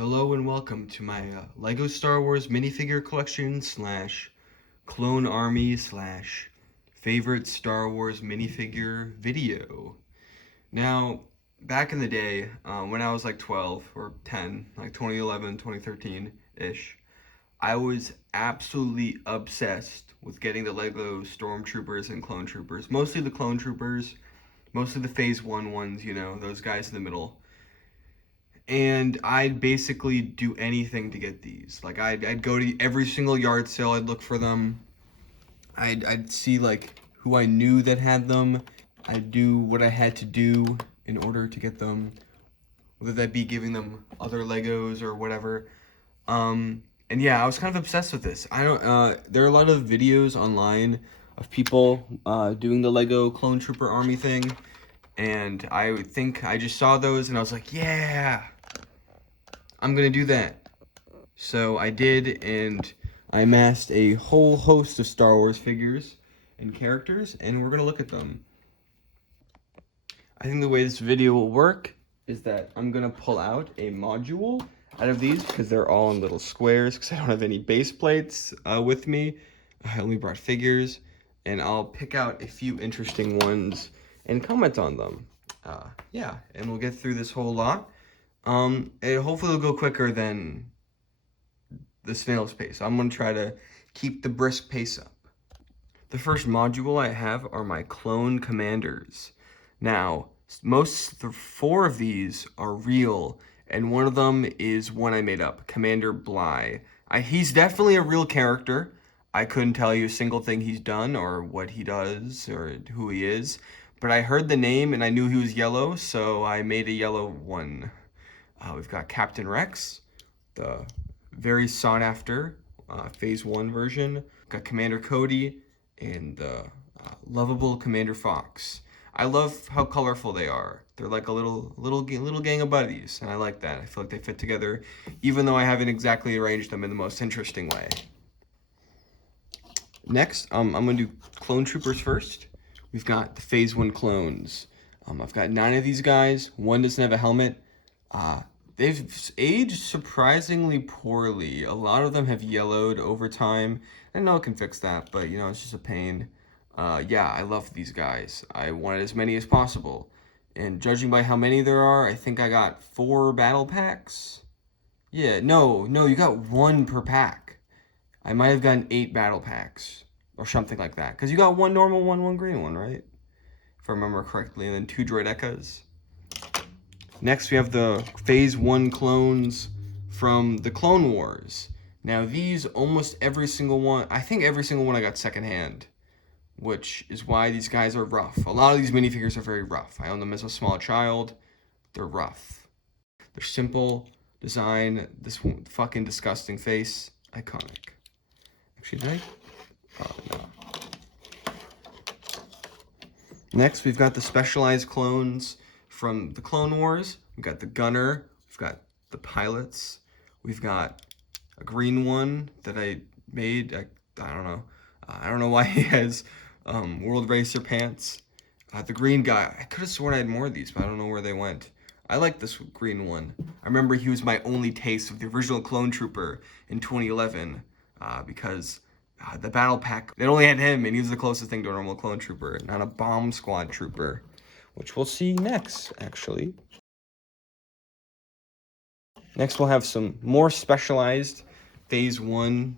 Hello and welcome to my Lego Star Wars minifigure collection slash clone army slash favorite Star Wars minifigure video. Now, back in the day, when I was like 12 or 10, like 2011, 2013-ish, I was absolutely obsessed with getting the Lego Stormtroopers and Clone Troopers. Mostly the Clone Troopers, mostly the Phase 1 ones, you know, those guys in the middle. And I'd basically do anything to get these. Like I'd go to every single yard sale. I'd look for them. I'd see like who I knew that had them. I'd do what I had to do in order to get them, whether that be giving them other Legos or whatever. And yeah, I was kind of obsessed with this. I don't. There are a lot of videos online of people doing the Lego Clone Trooper Army thing, and I think I just saw those and I was like, yeah, I'm gonna do that. So I did, and I amassed a whole host of Star Wars figures and characters, and we're gonna look at them. I think the way this video will work is that I'm gonna pull out a module out of these because they're all in little squares because I don't have any base plates with me. I only brought figures, and I'll pick out a few interesting ones and comment on them. Yeah, and we'll get through this whole lot. Hopefully it'll go quicker than the snail's pace. I'm gonna try to keep the brisk pace up. The first module I have are my clone commanders. Now, four of these are real, and one of them is one I made up, Commander Bly. He's definitely a real character. I couldn't tell you a single thing he's done or what he does or who he is, but I heard the name and I knew he was yellow, so I made a yellow one. We've got Captain Rex, the very sought after Phase 1 version. We've got Commander Cody and the lovable Commander Fox. I love how colorful they are. They're like a little gang of buddies, and I like that. I feel like they fit together, even though I haven't exactly arranged them in the most interesting way. Next, I'm gonna do Clone Troopers first. We've got the Phase 1 clones. I've got 9 of these guys. One doesn't have a helmet. They've aged surprisingly poorly. A lot of them have yellowed over time. I know it can fix that, but you know, it's just a pain. Yeah, I love these guys. I wanted as many as possible. And judging by how many there are, I think I got 4 battle packs. Yeah, no, you got 1 per pack. I might have gotten 8 battle packs or something like that. Because you got 1 normal one, 1 green one, right? If I remember correctly, and then 2 droidecas. Next, we have the Phase 1 clones from the Clone Wars. Now, these, almost every single one, I think every single one I got secondhand, which is why these guys are rough. A lot of these minifigures are very rough. I own them as a small child. They're rough. They're simple design. This fucking disgusting face. Iconic. Actually, did I? Oh, no. Next, we've got the specialized clones from the Clone Wars. We've got the gunner, we've got the pilots, we've got a green one that I made. I don't know. I don't know why he has World Racer pants. The green guy, I could have sworn I had more of these, but I don't know where they went. I like this green one. I remember he was my only taste of the original Clone Trooper in 2011 because the battle pack, they only had him, and he was the closest thing to a normal Clone Trooper, not a bomb squad trooper, which we'll see next, actually. Next, we'll have some more specialized Phase 1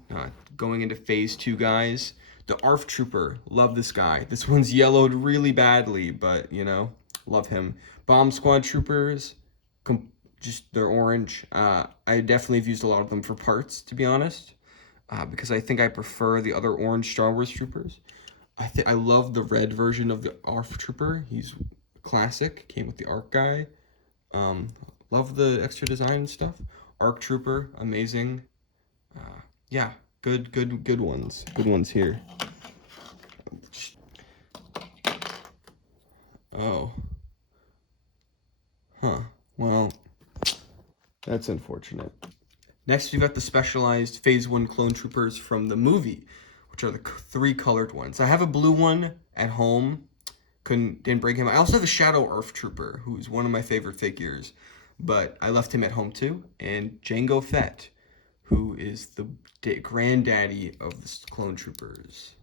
going into Phase 2 guys. The ARF Trooper, love this guy. This one's yellowed really badly, but, you know, love him. Bomb Squad Troopers, they're orange. I definitely have used a lot of them for parts, to be honest, because I think I prefer the other orange Star Wars Troopers. I love the red version of the ARF Trooper. He's classic, came with the ARC guy. Love the extra design and stuff. ARC Trooper, amazing. Yeah, good ones. Good ones here. Oh. Huh. Well, that's unfortunate. Next, we've got the specialized Phase 1 Clone Troopers from the movie, which are the 3 colored ones. I have a blue one at home. Didn't break him. I also have a Shadow ARF Trooper, who's one of my favorite figures. but I left him at home too. And Jango Fett, who is the granddaddy of the clone troopers.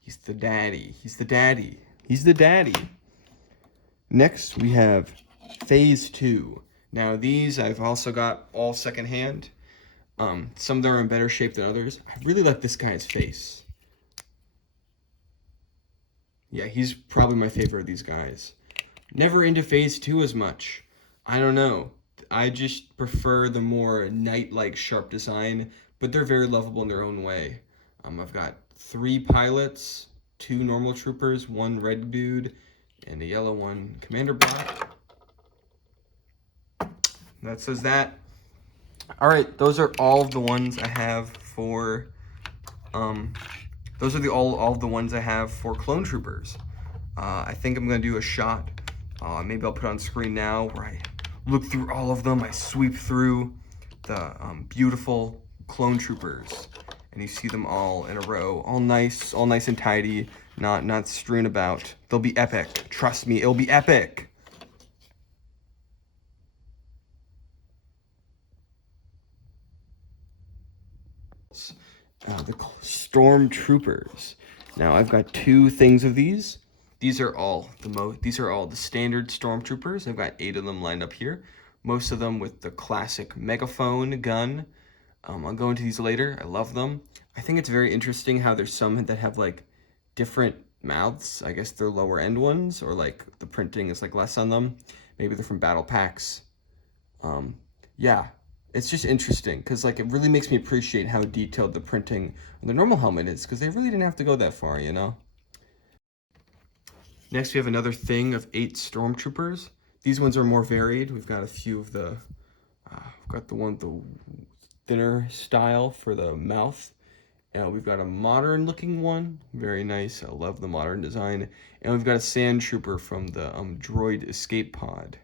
He's the daddy. He's the daddy. He's the daddy. Next, we have Phase 2. Now, these I've also got all secondhand. Some of them are in better shape than others. I really like this guy's face. Yeah, he's probably my favorite of these guys. Never into Phase 2 as much. I don't know. I just prefer the more knight-like sharp design, but they're very lovable in their own way. I've got 3 pilots, 2 normal troopers, 1 red dude, and a yellow one. Commander Black. That says that. Alright, those are all of the ones I have for, those are all of the ones I have for Clone Troopers. I think I'm going to do a shot. Maybe I'll put it on screen now where I look through all of them. I sweep through the beautiful Clone Troopers. And you see them all in a row. All nice and tidy. Not strewn about. They'll be epic. Trust me, it'll be epic. The Stormtroopers. Now I've got 2 things of these. These are all the standard Stormtroopers. I've got 8 of them lined up here. Most of them with the classic megaphone gun. I'll go into these later. I love them. I think it's very interesting how there's some that have like different mouths. I guess they're lower end ones, or like the printing is like less on them. Maybe they're from battle packs. Yeah, it's just interesting because like it really makes me appreciate how detailed the printing on the normal helmet is, because they really didn't have to go that far, you know? Next, we have another thing of 8 Stormtroopers. These ones are more varied. We've got a few of the, we've got the thinner style for the mouth. We've got a modern looking one, very nice. I love the modern design. And we've got a sand trooper from the droid escape pod.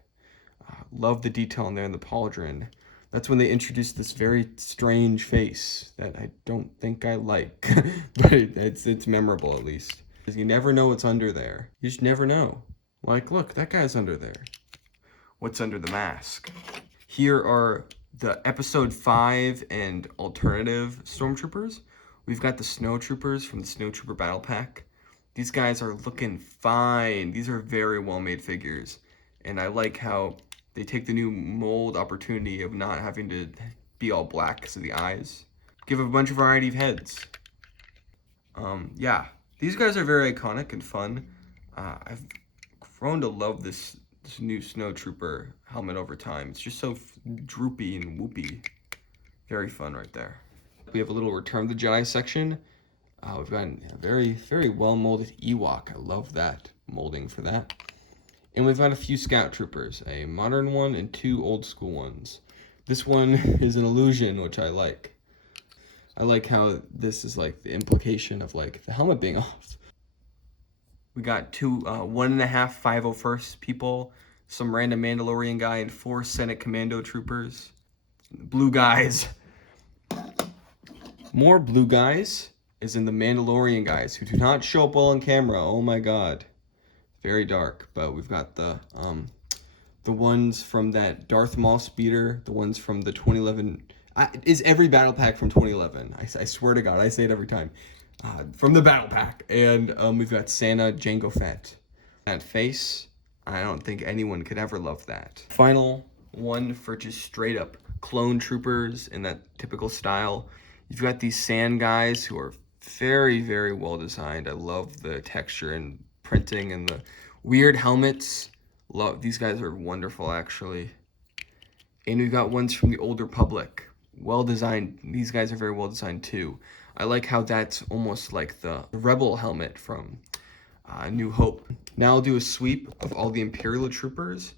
Love the detail in there in the pauldron. That's when they introduced this very strange face that I don't think I like, but it's memorable at least. Because you never know what's under there. You just never know. Like, look, that guy's under there. What's under the mask? Here are the episode 5 and alternative Stormtroopers. We've got the Snow Troopers from the Snow Trooper Battle Pack. These guys are looking fine. These are very well-made figures. And I like how they take the new mold opportunity of not having to be all black because of the eyes. Give a bunch of variety of heads. Yeah, these guys are very iconic and fun. I've grown to love this new Snow Trooper helmet over time. It's just so droopy and whoopy. Very fun right there. We have a little Return of the Jedi section. We've got a very, very well molded Ewok. I love that molding for that. And we've got a few Scout Troopers, a modern one and 2 old school ones. This one is an illusion, which I like. I like how this is like the implication of like the helmet being off. We got 2 1.5 501st people, some random Mandalorian guy, and 4 Senate Commando troopers. Blue guys. More blue guys is in the Mandalorian guys who do not show up well on camera. Oh my god. Very dark. But we've got the ones from that Darth Maul speeder, the ones from the 2011... is every battle pack from 2011. I swear to God, I say it every time. From the battle pack. And we've got Santa Jango Fett. That face, I don't think anyone could ever love that. Final one for just straight up clone troopers in that typical style. You've got these sand guys who are very, very well designed. I love the texture and printing and the weird helmets. Love these guys are wonderful actually. And we've got ones from the Old Republic. Well designed. These guys are very well designed too. I like how that's almost like the Rebel helmet from New Hope. Now I'll do a sweep of all the Imperial troopers,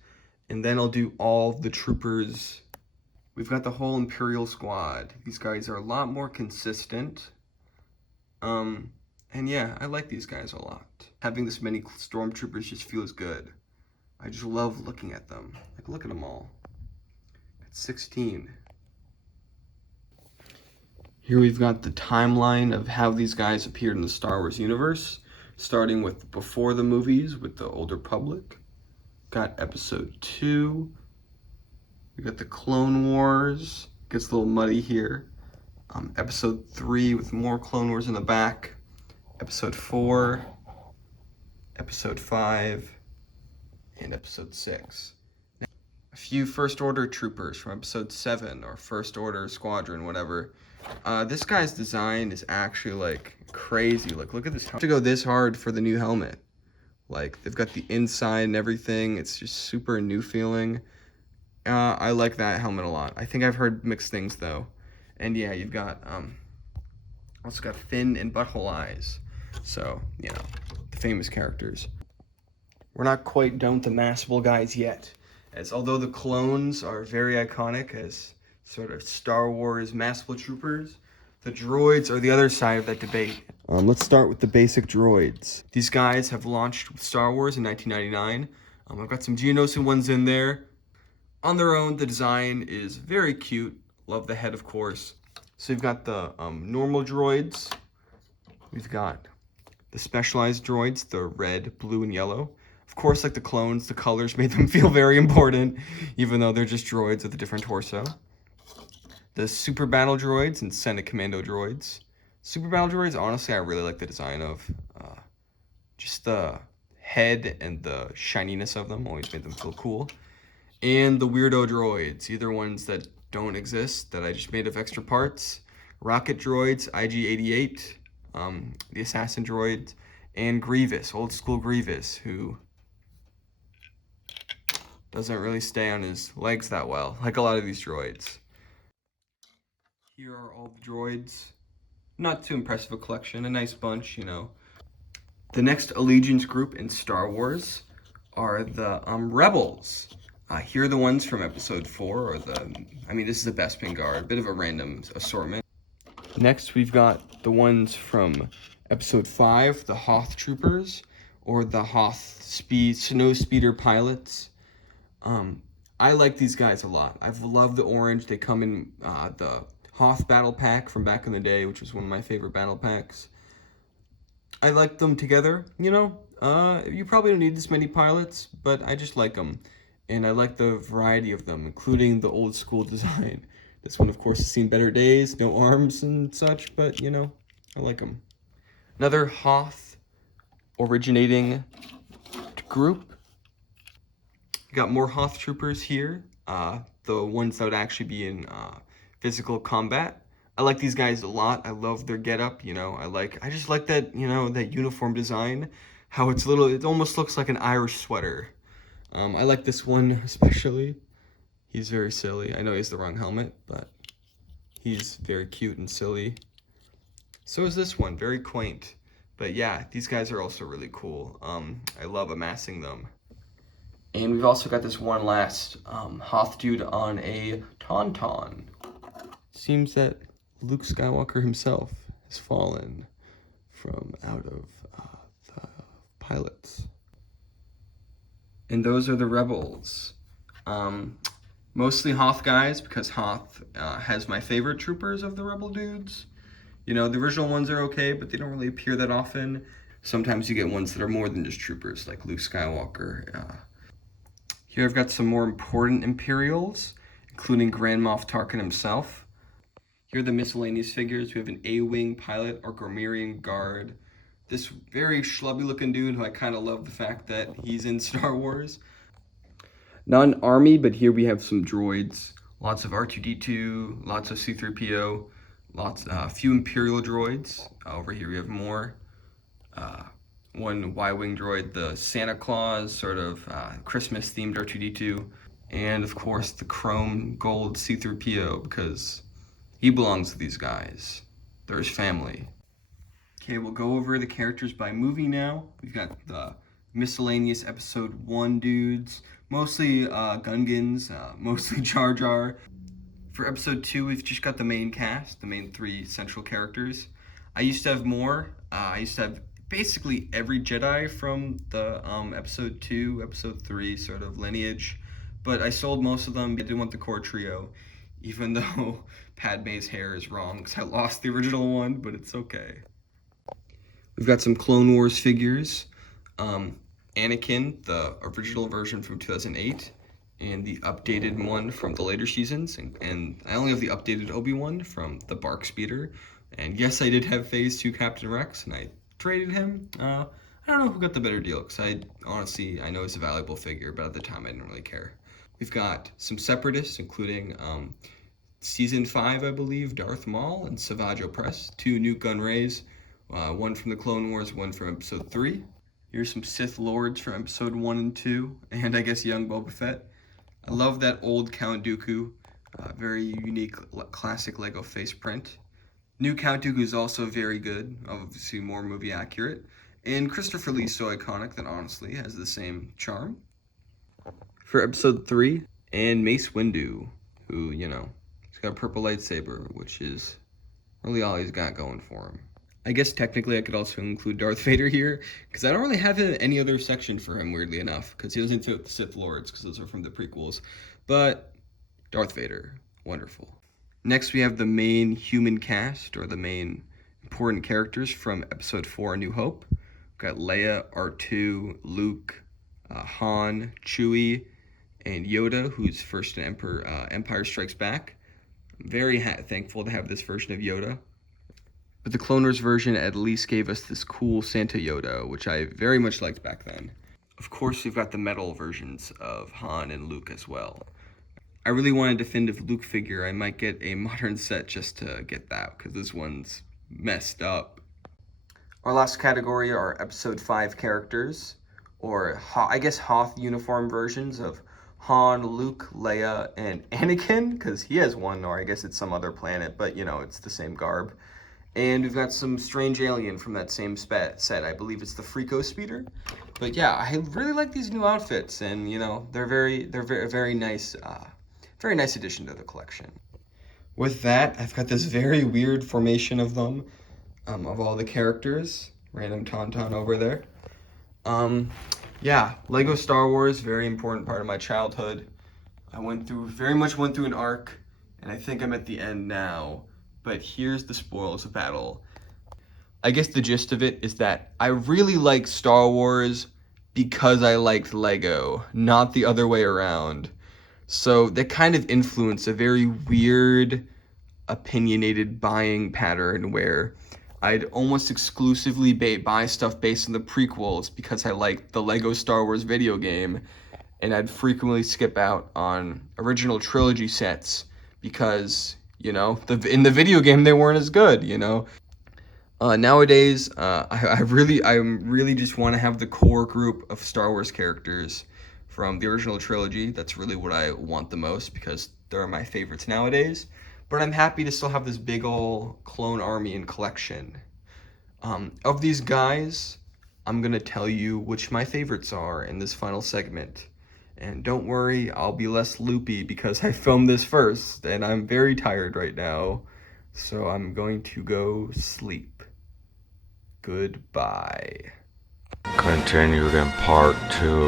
and then I'll do all the troopers. We've got the whole Imperial squad. These guys are a lot more consistent. And yeah, I like these guys a lot. Having this many Stormtroopers just feels good. I just love looking at them. Like, look at them all. It's 16. Here we've got the timeline of how these guys appeared in the Star Wars universe, starting with before the movies with the Old Republic. Got episode 2. We got the Clone Wars. Gets a little muddy here. Episode 3 with more Clone Wars in the back. Episode 4. Episode 5. And Episode 6. A few First Order troopers from Episode 7 or First Order Squadron, whatever. This guy's design is actually like crazy. Like, look at this. To go this hard for the new helmet. Like, they've got the inside and everything. It's just super new feeling. I like that helmet a lot. I think I've heard mixed things though. And yeah, you've got also got fin and butthole eyes. So, you know, the famous characters. We're not quite done with the massable guys yet, as although the clones are very iconic as sort of Star Wars massable troopers, the droids are the other side of that debate. Let's start with the basic droids. These guys have launched with Star Wars in 1999. I've got some Geonosian ones in there. On their own, the design is very cute. Love the head, of course. So you've got the normal droids. We've got the specialized droids, the red, blue, and yellow. Of course, like the clones, the colors made them feel very important, even though they're just droids with a different torso. The super battle droids and Senate commando droids. Super battle droids, honestly, I really like the design of. Just the head and the shininess of them always made them feel cool. And the weirdo droids, either ones that don't exist, that I just made of extra parts. Rocket droids, IG-88, the assassin droid, and Grievous, old school Grievous, who doesn't really stay on his legs that well, like a lot of these droids. Here are all the droids. Not too impressive a collection, a nice bunch, you know. The next allegiance group in Star Wars are the Rebels. Here are the ones from Episode 4, or this is the Bespin Guard, a bit of a random assortment. Next, we've got the ones from Episode 5, the Hoth Troopers, or the Hoth Snow Speeder Pilots. I like these guys a lot. I've loved the orange. They come in the Hoth Battle Pack from back in the day, which was one of my favorite battle packs. I like them together, you know. You probably don't need this many pilots, but I just like them. And I like the variety of them, including the old school design. This one, of course, has seen better days, no arms and such, but, you know, I like them. Another Hoth originating group. We got more Hoth troopers here, the ones that would actually be in physical combat. I like these guys a lot. I love their getup, you know. I just like that, you know, that uniform design, how it almost looks like an Irish sweater. I like this one especially. He's very silly. I know he has the wrong helmet, but he's very cute and silly. So is this one, very quaint. But yeah, these guys are also really cool. I love amassing them. And we've also got this one last Hoth dude on a Tauntaun. Seems that Luke Skywalker himself has fallen from out of the pilots. And those are the Rebels. Mostly Hoth guys, because Hoth has my favorite troopers of the Rebel dudes. You know, the original ones are okay, but they don't really appear that often. Sometimes you get ones that are more than just troopers, like Luke Skywalker. Here I've got some more important Imperials, including Grand Moff Tarkin himself. Here are the miscellaneous figures. We have an A-Wing pilot or Gormerian guard. This very schlubby looking dude who I kind of love the fact that he's in Star Wars. Not an army, but here we have some droids. Lots of R2-D2, lots of C-3PO, a few Imperial droids. Over here we have more. One Y-Wing droid, the Santa Claus, sort of Christmas-themed R2-D2. And of course the chrome gold C-3PO, because he belongs to these guys. They're his family. Okay, we'll go over the characters by movie now. We've got the miscellaneous Episode 1 dudes, mostly Gungans, mostly Jar Jar. For Episode 2, we've just got the main cast, the main 3 central characters. I used to have more. I used to have basically every Jedi from the Episode 2, Episode 3 sort of lineage, but I sold most of them. I didn't want the core trio, even though Padme's hair is wrong, because I lost the original one, but it's okay. We've got some Clone Wars figures. Anakin, the original version from 2008, and the updated one from the later seasons, and I only have the updated Obi-Wan from the Bark Speeder. And yes, I did have Phase 2 Captain Rex, and I traded him. I don't know who got the better deal, because I know it's a valuable figure, but at the time I didn't really care. We've got some Separatists, including Season 5, I believe, Darth Maul and Savage Opress, 2 Nuke Gun Rays, one from the Clone Wars, one from Episode 3. Here's some Sith Lords from Episode 1 and 2, and I guess young Boba Fett. I love that old Count Dooku, very unique, classic Lego face print. New Count Dooku is also very good, obviously more movie accurate. And Christopher Lee's so iconic that honestly has the same charm. For Episode 3, and Mace Windu, who, you know, he's got a purple lightsaber, which is really all he's got going for him. I guess technically I could also include Darth Vader here, because I don't really have any other section for him, weirdly enough, because he doesn't fit the Sith Lords, because those are from the prequels. But Darth Vader, wonderful. Next we have the main human cast, or the main important characters from Episode 4, A New Hope. We've got Leia, R2, Luke, Han, Chewie, and Yoda, who's first in Empire Strikes Back. I'm very thankful to have this version of Yoda. But the Clone Wars version at least gave us this cool Santa Yoda, which I very much liked back then. Of course, we've got the metal versions of Han and Luke as well. I really want a definitive Luke figure. I might get a modern set just to get that, because this one's messed up. Our last category are Episode 5 characters, or I guess Hoth uniform versions of Han, Luke, Leia, and Anakin, because he has one, or I guess it's some other planet, but you know, it's the same garb. And we've got some strange alien from that same set. I believe it's the Freako Speeder. But yeah, I really like these new outfits, and you know, they're very nice, very nice addition to the collection. With that, I've got this very weird formation of them, of all the characters. Random Tauntaun over there. Yeah, Lego Star Wars, very important part of my childhood. I very much went through an arc, and I think I'm at the end now. But here's the spoils of battle. I guess the gist of it is that I really like Star Wars because I liked Lego, not the other way around. So that kind of influenced a very weird, opinionated buying pattern where I'd almost exclusively buy stuff based on the prequels because I liked the Lego Star Wars video game, and I'd frequently skip out on original trilogy sets because, you know, in the video game they weren't as good, you know. Nowadays, I really just want to have the core group of Star Wars characters from the original trilogy. That's really what I want the most because they're my favorites nowadays. But I'm happy to still have this big ol' clone army and collection. Of these guys, I'm gonna tell you which my favorites are in this final segment. And don't worry, I'll be less loopy because I filmed this first and I'm very tired right now. So I'm going to go sleep. Goodbye. Continued in part 2.